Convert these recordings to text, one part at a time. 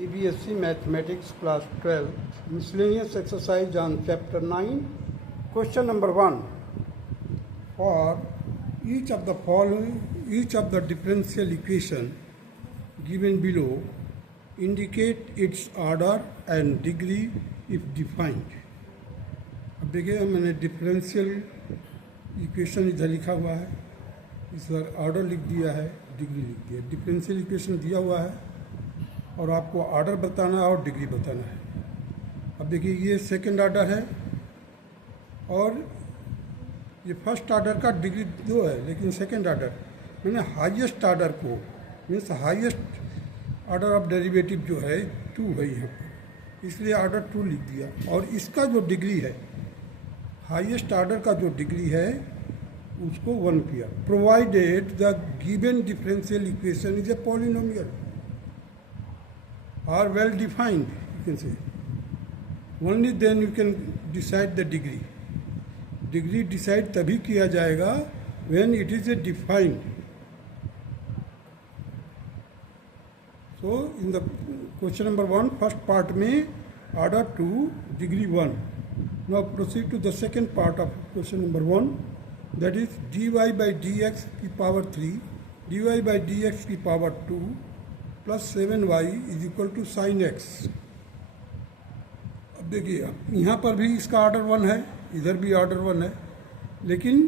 CBSE Mathematics Class 12 Miscellaneous Exercise on Chapter 9. Question number 1. For each of the differential equation given below, indicate its order and degree if defined. अब देखिए मैंने differential equation इधर लिखा हुआ है, इस बार order लिख दिया है, डिग्री लिख दिया। डिफरेंशियल इक्वेशन दिया हुआ है और आपको ऑर्डर बताना है और डिग्री बताना है। अब देखिए ये सेकंड ऑर्डर है और ये फर्स्ट ऑर्डर का डिग्री 2 है, लेकिन सेकंड ऑर्डर मैंने हाईएस्ट ऑर्डर को means highest order of derivative जो है 2 है यहाँ पर, इसलिए ऑर्डर 2 लिख दिया। और इसका जो डिग्री है, हाईएस्ट ऑर्डर का जो डिग्री है उसको 1 किया। Provided the given differential equation is a polynomial or well defined, you can say. Only then you can decide the degree. Degree decide तभी किया जाएगा when it is a defined. So in the question number 1, first part में order 2, degree 1. Now proceed to the second part of question number 1, that is dy by dx की power 3, dy by dx की power 2 plus 7y is equal to sine x. अब देखिए यहाँ पर भी इसका order 1 है, इधर भी ऑर्डर 1 है, लेकिन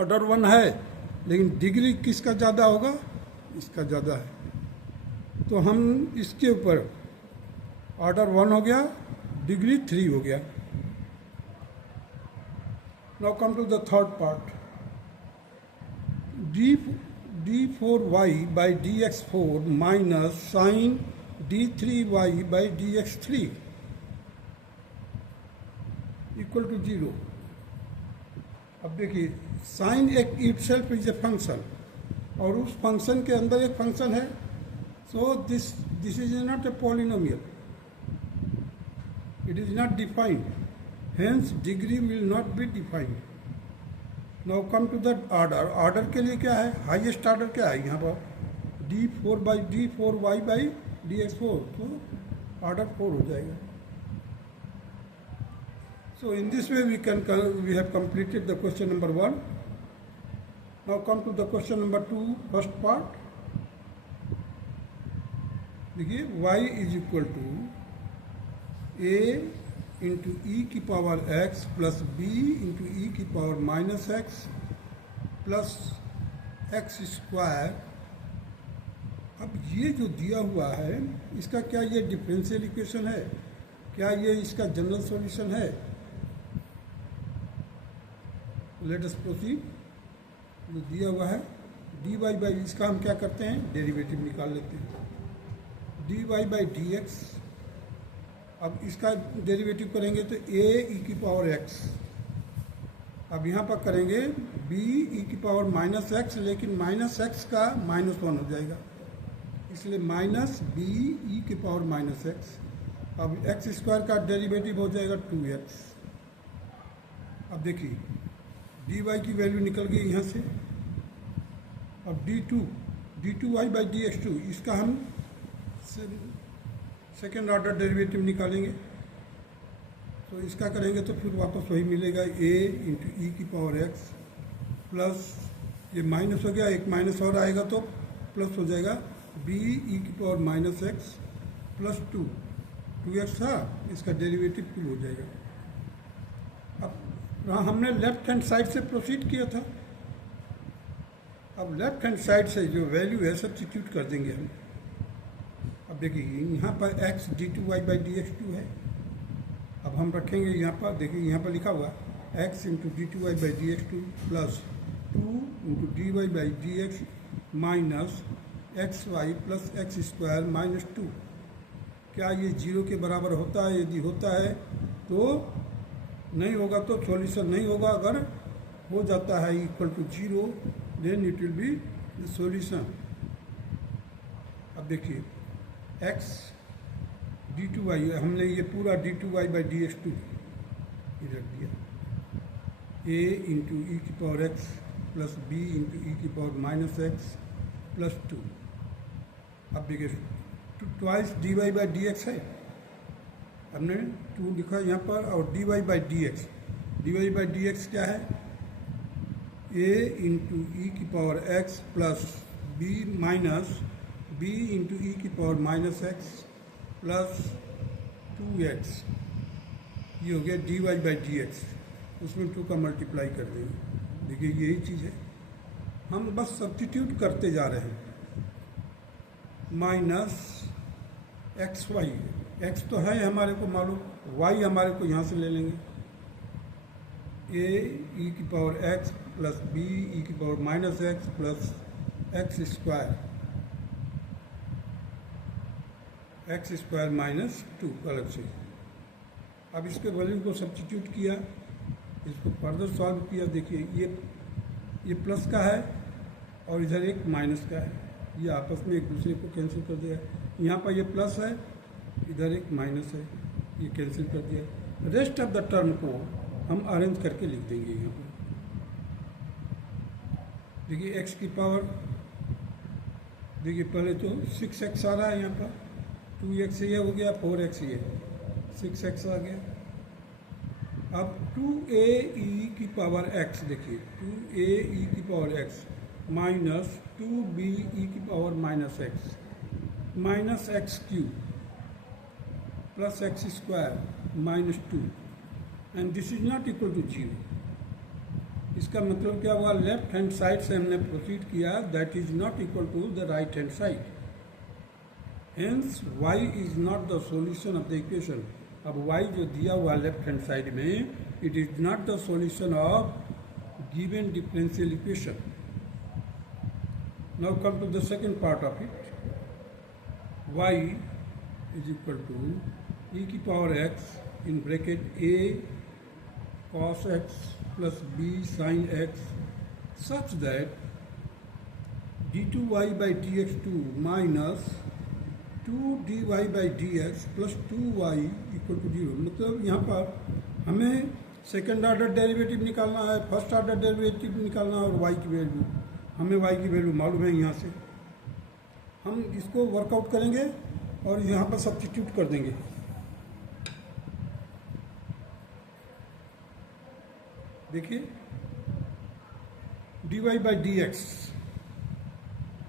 ऑर्डर 1 है लेकिन डिग्री किसका ज़्यादा होगा, इसका ज़्यादा है। तो हम इसके ऊपर ऑर्डर 1 हो गया, डिग्री 3 हो गया। Now come to the third part, d4y by dx4 minus sin d3y by dx3 equal to 0। अब देखिए साइन एक इटसेल्फ इज ए फंक्शन और उस फंक्शन के अंदर एक फंक्शन है, so this is not a polynomial, it is not defined, hence degree will not be defined. Now come to the order. Order के लिए क्या है, हाईएस्ट ऑर्डर क्या है यहाँ पर, d4y बाई dx4, तो ऑर्डर 4 हो जाएगा। So in this way we have completed the question number 1। Now come to the question number 2, first part. देखिए y is equal to a into e की power x plus b into e की power minus x plus x square. अब ये जो दिया हुआ है इसका क्या ये डिफरेंशियल इक्वेशन है, क्या ये इसका जनरल सॉल्यूशन है? Let us proceed. जो दिया हुआ है dy बाई, इसका हम क्या करते हैं, डेरिवेटिव निकाल लेते हैं। dy बाई dx, अब इसका डेरिवेटिव करेंगे तो a e की पावर x, अब यहाँ पर करेंगे b e की पावर माइनस एक्स, लेकिन माइनस एक्स का -1 हो जाएगा, इसलिए माइनस b e की पावर माइनस एक्स। अब एक्स स्क्वायर का डेरिवेटिव हो जाएगा 2x। अब देखिए dy की वैल्यू निकल गई यहाँ से। अब d2y बाई dx2, इसका हम सेकेंड ऑर्डर डेरिवेटिव निकालेंगे, तो इसका करेंगे तो फिर वापस वही मिलेगा, a इंटू ई की पावर x प्लस ये माइनस हो गया, एक माइनस और आएगा तो प्लस हो जाएगा, b ई की power minus x plus 2x था, इसका डेरिवेटिव फिर हो जाएगा। अब हमने लेफ्ट हैंड साइड से प्रोसीड किया था, अब लेफ्ट हैंड साइड से जो वैल्यू है सब्स्टिट्यूट कर देंगे हम। अब देखिए यहाँ पर x d2y बाई dx2 है, अब हम रखेंगे यहाँ पर, देखिए यहाँ पर लिखा हुआ x into d2y by dx2 plus 2 into dy by dx minus xy plus x square minus 2। क्या ये 0 के बराबर होता है? यदि होता है तो नहीं होगा तो सॉल्यूशन नहीं होगा, अगर हो जाता है equal to 0 then it will be the solution. अब देखिए x d2y, हमने ये पूरा d2y बाई dx2 रख दिया, a इंटू ई की power x plus b into e की पावर माइनस एक्स प्लस 2। अब देखिए twice d y by d x है, हमने 2 लिखा यहाँ पर, और d y by d x, d y by d x क्या है, ए इंटू ई की power x plus b minus b into e की power minus x plus 2x, ये हो गया d y by d x, उसमें 2 का multiply कर देंगे। देखिए यही चीज़ है, हम बस सब्स्टिट्यूट करते जा रहे हैं। माइनस एक्स वाई, एक्स तो है हमारे को मालूम, वाई हमारे को यहाँ से ले लेंगे, ए ई की power x plus b e की power minus x plus x square minus 2 अलग से। अब इसके वैल्यू को सब्स्टिट्यूट किया, इसको फर्दर सॉल्व किया। देखिए ये प्लस का है और इधर एक माइनस का है, ये आपस में एक दूसरे को कैंसिल कर दिया। यहाँ पर ये प्लस है, इधर एक माइनस है, ये कैंसिल कर दिया। रेस्ट ऑफ द टर्म को हम अरेंज करके लिख देंगे यहाँ पर। देखिए x की पावर, देखिए पहले तो 6x आ रहा है, यहाँ पर 2x ये हो गया, 4x ये 6x आ गया। अब 2a e की पावर x, देखिए 2a e की power x minus 2b e की power minus x minus x cube plus x square minus 2 and this is not equal to 0। इसका मतलब क्या हुआ, लेफ्ट हैंड साइड से हमने प्रोसीड किया, that is not equal to the right hand side, hence y is not the solution of the equation. अब y जो दिया हुआ लेफ्ट हैंड साइड में, it is not the solution of given differential equation. Now come to the second part of it, y is equal to e की power x in bracket a cos x plus b sin x such that d2y by dx2 minus 2dy by dx plus 2y equal to 0। मतलब यहाँ पर हमें second order derivative निकालना है, first order derivative निकालना है, और y की वैल्यू, हमें y की वैल्यू मालूम है। यहाँ से हम इसको वर्कआउट करेंगे और यहाँ पर सब्स्टिट्यूट कर देंगे। देखिए dy बाई डी एक्स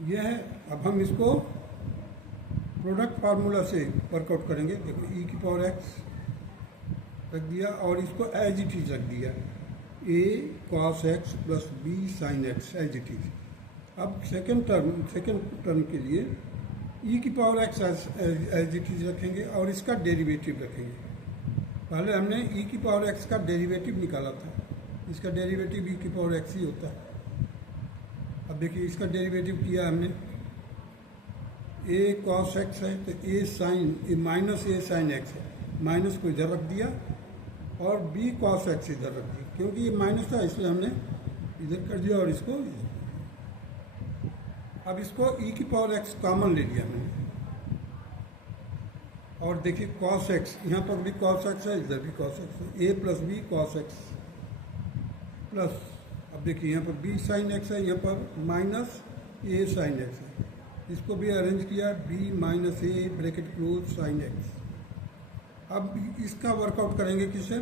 ये है। अब हम इसको प्रोडक्ट फार्मूला से वर्कआउट करेंगे। देखो e की पावर x रख दिया और इसको एज इट इज रख दिया, a cos x plus b sin x as it is. अब सेकेंड टर्म के लिए e की power x as it is रखेंगे और इसका डेरिवेटिव रखेंगे। पहले हमने e की पावर x का डेरिवेटिव निकाला था, इसका डेरिवेटिव e की पावर x ही होता है। अब देखिए इसका डेरिवेटिव किया हमने, a cos x है तो a minus a sin x है, माइनस को इधर रख दिया और b cos x इधर रख दिया, क्योंकि ये माइनस था इसलिए हमने इधर कर दिया और इसको। अब इसको e की पावर x कॉमन ले लिया मैंने, और देखिए cos x, यहाँ पर भी cos x है, इधर भी cos x है, a plus B cos x plus, अब देखिए यहाँ पर b sin x है, यहाँ पर माइनस a sin x है, इसको भी अरेंज किया, b minus a bracket close sin x। अब इसका वर्कआउट करेंगे किससे,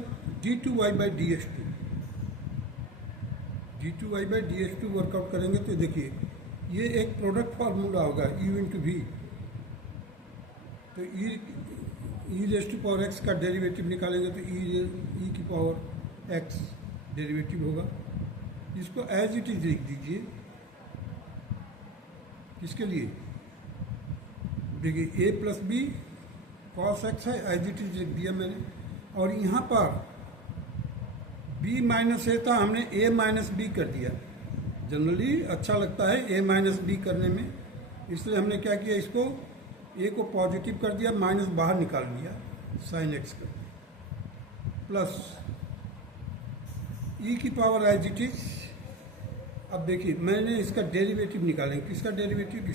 d2y by dx2, d2y by dx2 workout करेंगे तो देखिए ये एक प्रोडक्ट फार्मूला होगा u इंटू वी, तो e raise to power x का डेरिवेटिव निकालेंगे तो e की पावर x डेरिवेटिव होगा। इसको एज इट इज लिख दीजिए। किसके लिए, देखिए a plus B cos x है, एज इट इज लिख दिया मैंने, और यहाँ पर b माइनस a था, हमने a माइनस बी कर दिया। जनरली अच्छा लगता है a माइनस बी करने में, इसलिए हमने क्या किया, इसको a को पॉजिटिव कर दिया, माइनस बाहर निकाल दिया, साइन x कर दिया, प्लस e की पावर एज इट इज। अब देखिए मैंने इसका डेरिवेटिव निकालेंगे, किसका डेरिवेटिव,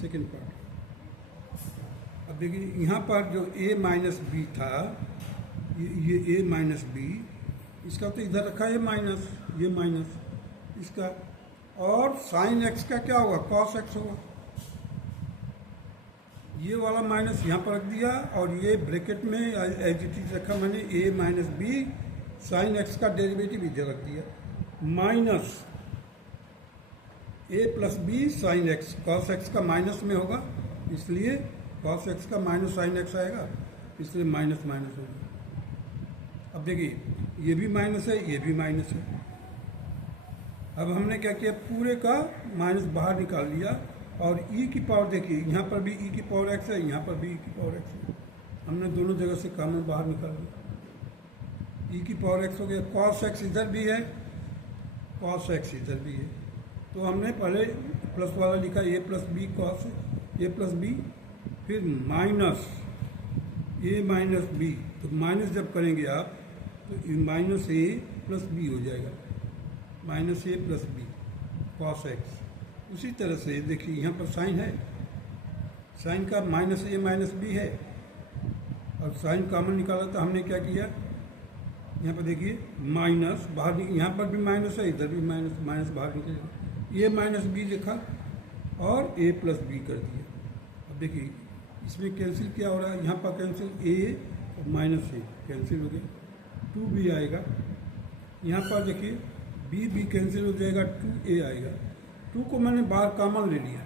सेकेंड पार्ट। अब देखिए यहाँ पर जो a माइनस बी था, ये a माइनस बी, इसका तो इधर रखा है माइनस, ये माइनस इसका, और साइन x का क्या होगा, cos x होगा। ये वाला माइनस यहाँ पर रख दिया और ये ब्रैकेट में एज इट इज रखा मैंने a minus B sine x का डेरिवेटिव इधर रख दिया minus a plus B sine x cos x का माइनस में होगा इसलिए कॉस एक्स का माइनस साइन एक्स आएगा इसलिए माइनस माइनस होगा। अब देखिए ये भी माइनस है ये भी माइनस है। अब हमने क्या किया पूरे का माइनस बाहर निकाल लिया और e की पावर देखिए यहाँ पर भी e की पावर x है यहाँ पर भी e की पावर x है। हमने दोनों जगह से कॉमन बाहर निकाल लिया e की पावर x हो गया cos x इधर भी है cos x इधर भी है तो हमने पहले प्लस वाला लिखा a plus B cos a plus B फिर माइनस a माइनस बी तो माइनस जब करेंगे आप तो माइनस a प्लस बी हो जाएगा minus a plus B cos x. उसी तरह से देखिए यहाँ पर साइन है साइन का माइनस a माइनस बी है और साइन कॉमन निकाला तो हमने क्या किया यहाँ पर देखिए माइनस बाहर यहाँ पर भी माइनस है इधर भी माइनस माइनस बाहर निकलेगा a माइनस बी लिखा और a प्लस बी कर दिया। अब देखिए इसमें कैंसिल क्या हो रहा है यहाँ पर कैंसिल a और माइनस a कैंसिल हो गया 2b आएगा यहाँ पर देखिए b कैंसिल हो जाएगा 2a आएगा 2 को मैंने बाहर कॉमन ले लिया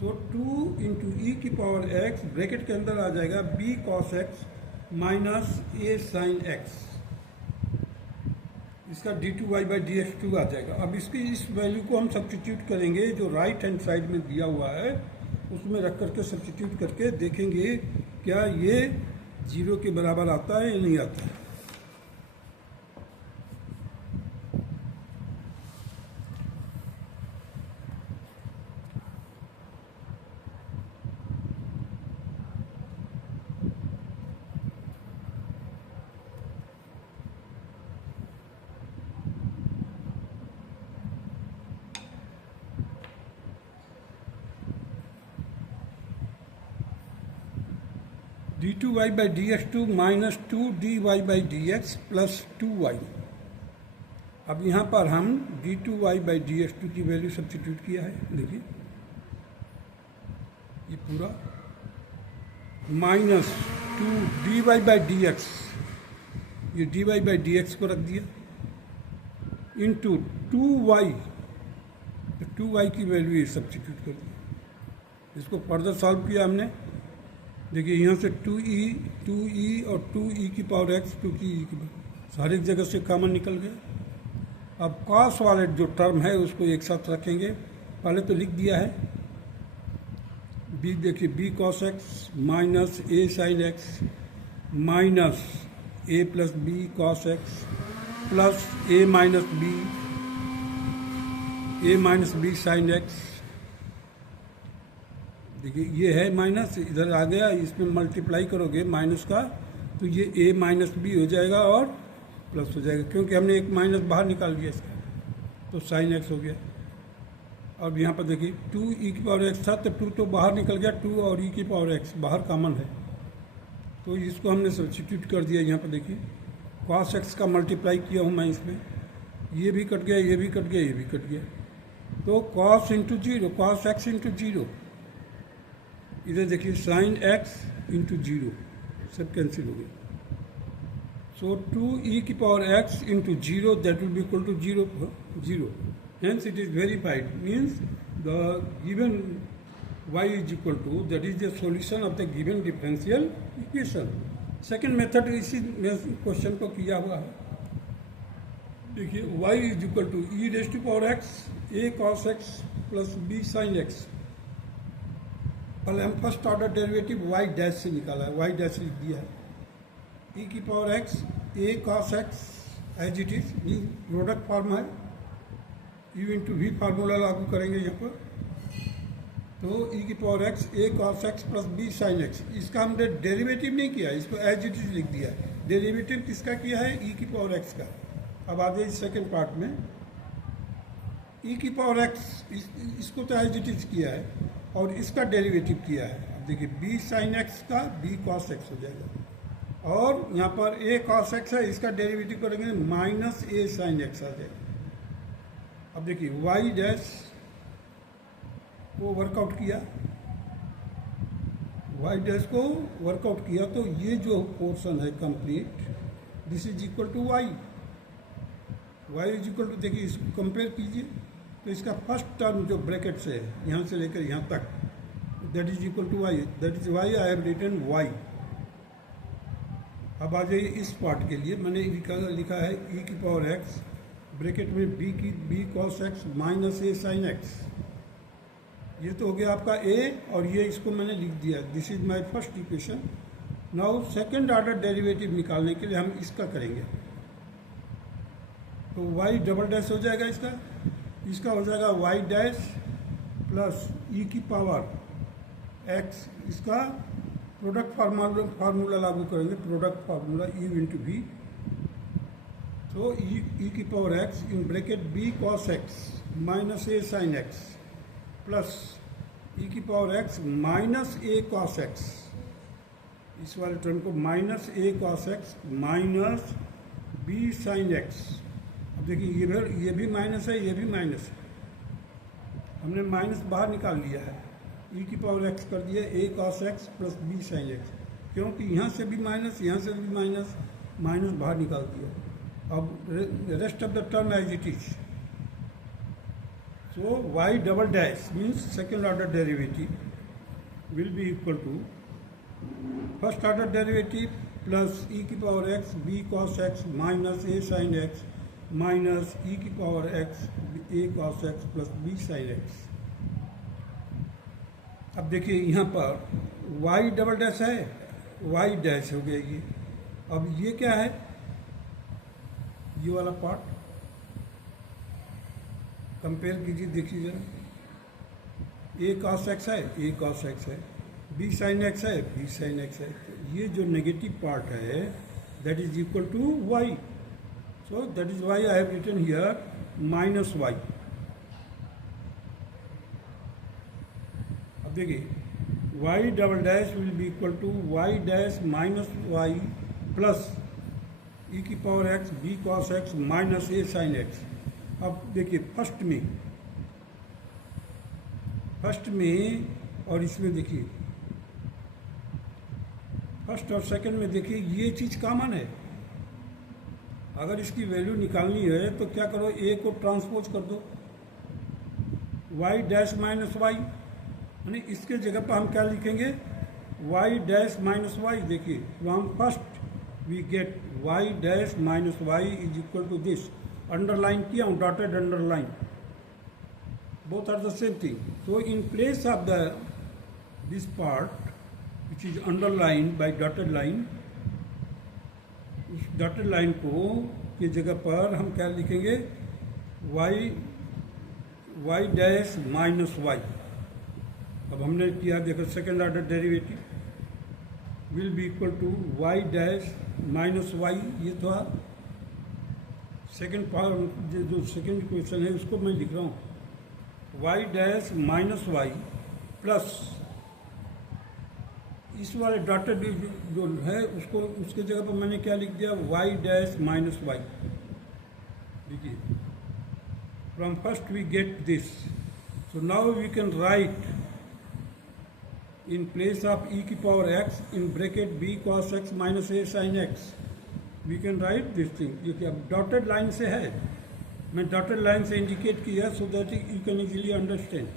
तो 2 इंटू ई की पावर x ब्रैकेट के अंदर आ जाएगा b cos x minus a sine x इसका d2y/dx2 आ जाएगा। अब इसकी इस वैल्यू को हम सब्स्टिट्यूट करेंगे जो राइट हैंड साइड में दिया हुआ है उसमें रख करके सब्स्टिट्यूट करके देखेंगे क्या ये 0 के बराबर आता है या नहीं आता है। d2y/dx2 minus 2dy/dx plus 2y। अब यहाँ पर हम d2y/dx2 की वैल्यू सब्स्टिट्यूट किया है देखिए ये पूरा माइनस 2dy/dx ये dy/dx को रख दिया इंटू 2y तो 2y की वैल्यू ये सब्स्टिट्यूट कर दी। इसको फर्दर सॉल्व किया हमने देखिए यहाँ से 2e और 2e की पावर x 2 की e की सारी जगह से कॉमन निकल गया। अब cos वाले जो टर्म है उसको एक साथ रखेंगे पहले तो लिख दिया है b देखिए b cos x minus a sine x minus a plus B cos x plus a minus B sine x। देखिए ये है माइनस इधर आ गया इसमें मल्टीप्लाई करोगे माइनस का तो ये a माइनस बी हो जाएगा और प्लस हो जाएगा क्योंकि हमने एक माइनस बाहर निकाल दिया इसका तो साइन एक्स हो गया। अब यहाँ पर देखिए 2e की पावर x था तो 2 तो बाहर निकल गया 2 और e की पावर x बाहर कॉमन है तो इसको हमने सब्स्टिट्यूट कर दिया। यहाँ पर देखिए cos x का मल्टीप्लाई किया हूँ मैं इसमें ये भी कट गया ये भी कट गया ये भी कट गया तो cos into zero cos x into zero इधर देखिए साइन x इंटू जीरो सब कैंसिल हो गया सो 2e की power x into zero that will be equal to zero hence it is verified means the given y is equal to that is the solution of the given differential equation। Second method इसी question को किया हुआ है देखिए y is equal to e raised to power x a cos x plus b sin x। पहले हम first order derivative y dash से निकाला है y डैश लिख दिया है e की power x a cos x as it is product form है u इंटू वी फार्मूला लागू करेंगे यहाँ पर तो e की power x a cos x plus b sin x इसका हमने डेरिवेटिव नहीं किया इसको एज इट इज लिख दिया है। डेरिवेटिव किसका किया है e की पावर x का। अब आ जाइए सेकेंड पार्ट में e की पावर x इसको तो एज इट इज किया है और इसका डेरिवेटिव किया है। अब देखिए b sin x का b cos x हो जाएगा और यहाँ पर a cos x है इसका डेरिवेटिव करेंगे माइनस a sin x आ जाएगा। अब देखिए y डैश को वर्कआउट किया वाई डैश को वर्कआउट किया तो ये जो पोर्शन है complete, this is equal to y. Y is equal to, देखिए इसको कंपेयर कीजिए तो इसका फर्स्ट टर्म जो ब्रैकेट से है यहाँ से लेकर यहाँ तक, that is equal to y, that is y I have written y. अब आ जाइए इस पार्ट के लिए, मैंने लिखा है e की पावर x ब्रैकेट में b cos x minus a sin x। ये तो हो गया आपका a, और ये इसको मैंने लिख दिया, this is my first equation. Now second order derivative निकालने के लिए हम इसका करेंगे, तो y डबल डैश हो जाएगा इसका हो जाएगा y डैश प्लस e की पावर x, इसका प्रोडक्ट फार्मूला लागू करेंगे, product formula u into v। तो e की पावर x इन bracket b cos x minus a sin x plus e की power x minus a cos x, इस वाले टर्म को minus a cos x minus b sin x। अब देखिए ये भी माइनस है, ये भी माइनस है, हमने माइनस बाहर निकाल लिया है, e की पावर x कर दिया a cos x plus b sin x, क्योंकि यहाँ से भी माइनस, यहाँ से भी माइनस, माइनस बाहर निकाल दिया। अब rest of the term as it is, so y double dash means second order derivative will be equal to first order derivative plus e की power x b cos x minus a sin x minus e की power x a cos x plus b sin x। अब देखिए यहाँ पर y double dash है, y dash हो गया ये। अब ये क्या है, ये वाला पार्ट कंपेयर कीजिए, देखिए जरा, a cos x है, a cos x है, b sin x है, b sin x है, तो ये जो नेगेटिव पार्ट है that is equal to y, so that is y I have written here minus y। अब देखिए y double dash will be equal to y dash minus y plus e की power x b cos x minus a sin x। अब देखिए first में और इसमें देखिए, first और सेकंड में देखिए ये चीज़ कॉमन है। अगर इसकी वैल्यू निकालनी है तो क्या करो, a को ट्रांसपोज कर दो, y डैश माइनस वाई, यानी इसके जगह पर हम क्या लिखेंगे, y डैश माइनस वाई। देखिए from first we get y dash minus y is equal to this, underline किया हूँ, dotted underline, both are the same thing. so in place of this part which is underlined by dotted line, उस dotted line को की जगह पर हम क्या लिखेंगे, y डैश माइनस वाई। अब हमने किया, देखो second order derivative will be equal to y dash minus y. ये था सेकेंड पार्ट, जो सेकेंड क्वेश्चन है उसको मैं लिख रहा हूँ, y dash minus y plus इस वाले डॉटेड जो है उसको, उसके जगह पर मैंने क्या लिख दिया, y डैश माइनस वाई। देखिए from first we get this, so now we can write in place of e की पावर x इन bracket b cos x minus a sin x, we can write this thing. ये क्या dotted line से है, मैं dotted line से indicate किया so that you can easily understand.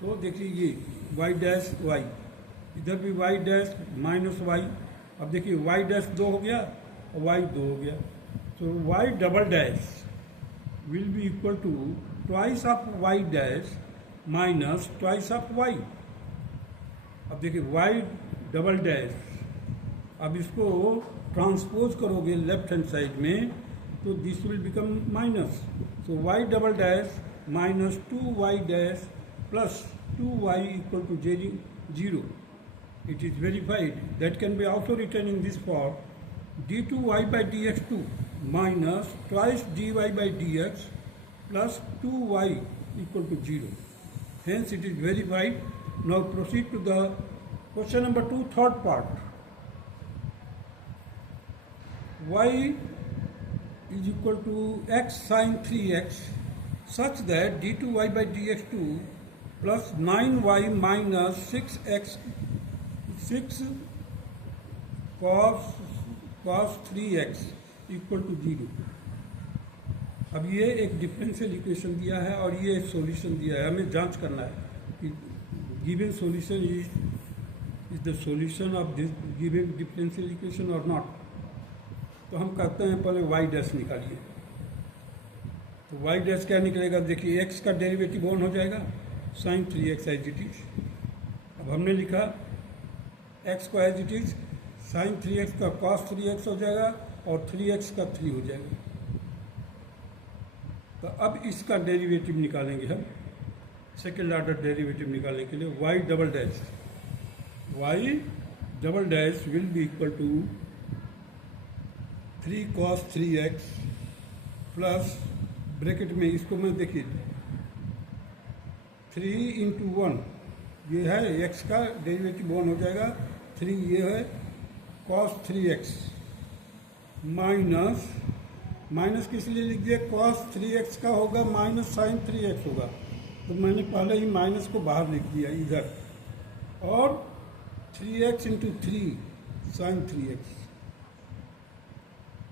तो देखिए ये y डैश y, इधर भी y डैश माइनस y। अब देखिए y डैश 2 हो गया और y 2 हो गया, तो y double dash will be equal to twice of y dash minus twice of y। अब देखिए y डबल डैश, अब इसको ट्रांसपोज करोगे लेफ्ट हैंड साइड में तो this will become minus, so y double dash minus 2y dash plus 2y equal to 0। It is verified, that can be also written in this form, d2y by dx2 minus twice dy by dx plus 2y equal to 0। Hence it is verified. Now proceed to the question number 2, third part. Y is equal to x sin 3x such that d2y by dx2 plus 9y minus 6x 6 cos 3x equal to 0। अब ये एक differential equation दिया है और ये एक solution दिया है, हमें जांच करना है कि given solution is the solution of this given differential equation और नॉट। तो हम कहते हैं पहले y डैश निकालिए। तो y डैश क्या निकलेगा, देखिए x का डेरिवेटिव 1 हो जाएगा sin 3x as it is. अब हमने लिखा x को as it is, sin 3x का cos 3x हो जाएगा और 3x का 3 हो जाएगा। तो अब इसका डेरिवेटिव निकालेंगे हम, सेकेंड ऑर्डर डेरिवेटिव निकालने के लिए y double dash will be equal to 3 cos 3x plus bracket में इसको मैं देखिए 3 इंटू 1 ये है x का डेरिवेटिव 1 हो जाएगा, 3 ये है cos 3x माइनस किस लिए लिख दिया, cos 3x का होगा माइनस sin 3x होगा। तो मैंने पहले ही माइनस को बाहर लिख दिया इधर, और 3x इंटू 3 sin 3x।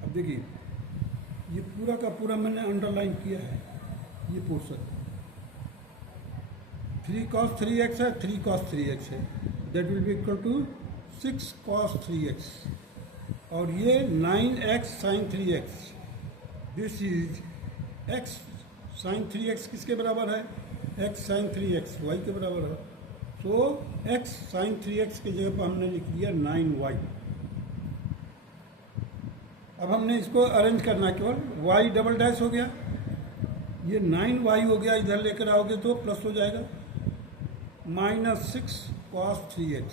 अब देखिए ये पूरा का पूरा मैंने अंडरलाइन किया है, ये पोर्शन 3 cos 3x है, 3 cos 3x है, that will be equal to 6 cos 3x, और ये 9x sin 3x। This is x sin 3x किसके बराबर है, x sin 3x y के बराबर है। तो x sin 3x की जगह पर हमने लिख दिया 9y। अब हमने इसको अरेंज करना है, केवल y डबल डैश हो गया, ये 9y हो गया, इधर लेकर आओगे तो प्लस हो जाएगा माइनस 6 cos 3x।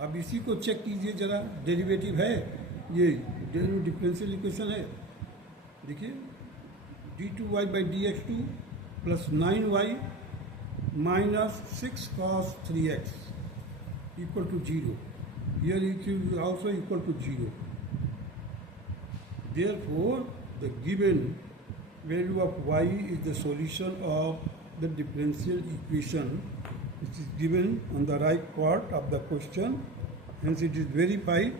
अब इसी को चेक कीजिए जरा, डेरिवेटिव है, ये डिफरेंशियल इक्वेशन है। देखिए d2y by dx2 plus 9y minus 6 cos 3x equal to 0। Here it is also equal to 0. Therefore, the given value of y is the solution of the differential equation which is given on the right part of the question. Hence, it is verified.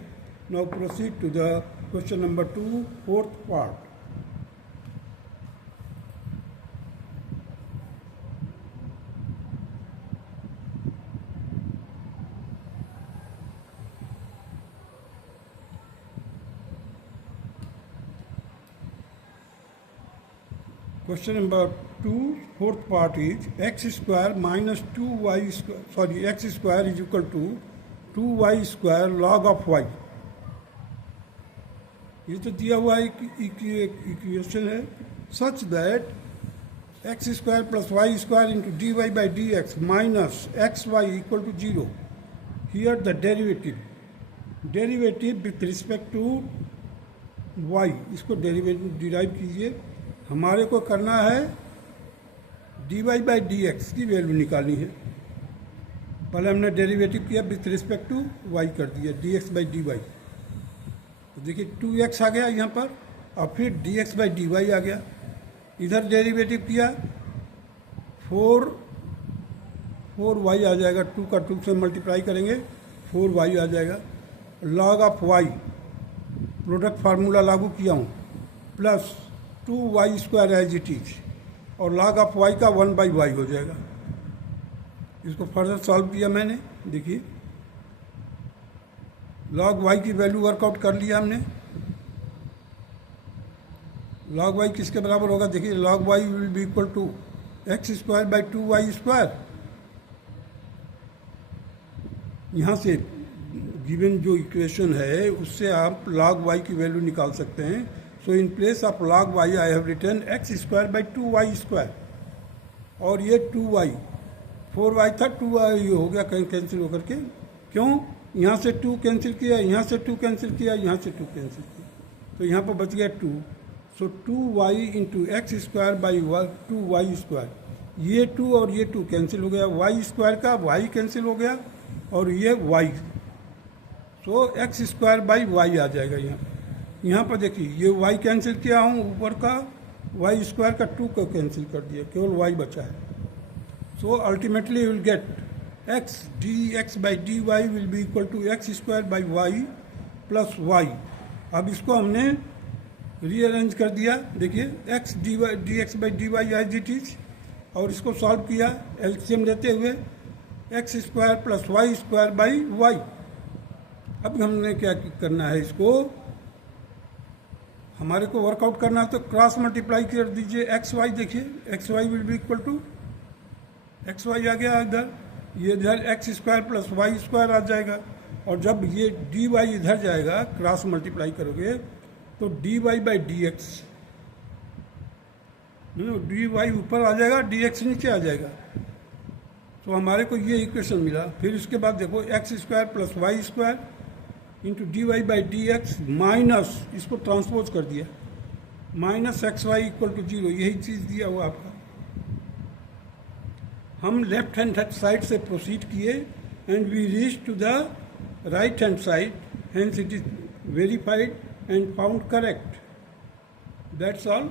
Now proceed to the question number 2, fourth part. Question number 2, fourth part is x square minus 2y square, x square is equal to 2y square log of y। ये तो दिया हुआ equation है, such that x square plus y square into d y by d x minus x y equal to 0। Here the derivative with respect to y, इसको derivative derive कीजिए। हमारे को करना है d y by d x की value निकालनी है। पहले हमने डेरिवेटिव किया विथ रिस्पेक्ट टू वाई कर दिया, d x by d y. तो देखिए 2x आ गया यहाँ पर, और फिर dx बाई डी वाई आ गया। इधर डेरिवेटिव किया 4y आ जाएगा, 2 का 2 से मल्टीप्लाई करेंगे 4y आ जाएगा। Log of y product formula लागू किया हूँ, plus 2y square as it is, और लॉग ऑफ y का 1 बाई वाई हो जाएगा। इसको फर्दर सॉल्व किया मैंने, देखिए log y की वैल्यू वर्कआउट कर लिया हमने। log y किसके बराबर होगा, देखिए log y will be equal to x square by 2y square. यहाँ से गिवन जो इक्वेशन है उससे आप log y की वैल्यू निकाल सकते हैं। So in place of log y I have written x square by 2y square, और ये 2y 4y था, 2y हो गया कहीं कैंसिल होकर के। क्यों, यहाँ से 2 कैंसिल किया, यहाँ से 2 कैंसिल किया, यहाँ से 2 कैंसिल किया, तो यहाँ पर बच गया 2। So 2y into x square by 2y square, ये 2 और ये 2 कैंसिल हो गया, y स्क्वायर का y कैंसिल हो गया, और ये y। So x square by y आ जाएगा यहाँ पर देखिए ये y कैंसिल किया हूँ, ऊपर का y स्क्वायर का 2 को कैंसिल कर दिया, केवल y बचा है। So ultimately you will get x d x by d y will be equal to x square by y plus y. अब इसको हमने रीअरेंज कर दिया, देखिए x d x by d y as it is, और इसको solve किया LCM लेते हुए x square plus y square by y. अब हमने क्या करना है, इसको हमारे को वर्कआउट करना है तो क्रॉस मल्टीप्लाई कर दीजिए एक्स वाई। देखिए x y will be equal to x y आ गया इधर, ये इधर x square plus y square आ जाएगा, और जब ये डी वाई इधर जाएगा क्रॉस मल्टीप्लाई करोगे तो d y by d x, d y ऊपर आ जाएगा, डी एक्स नीचे आ जाएगा। तो हमारे को ये इक्वेशन मिला। फिर उसके बाद देखो x square plus y square into d y by d x minus, इसको ट्रांसपोज कर दिया, minus x y equal to zero, यही चीज़ दिया हुआ आपका। हम लेफ्ट हैंड साइड से प्रोसीड किए and we reach to the right hand side, hence it is verified and found correct. That's all.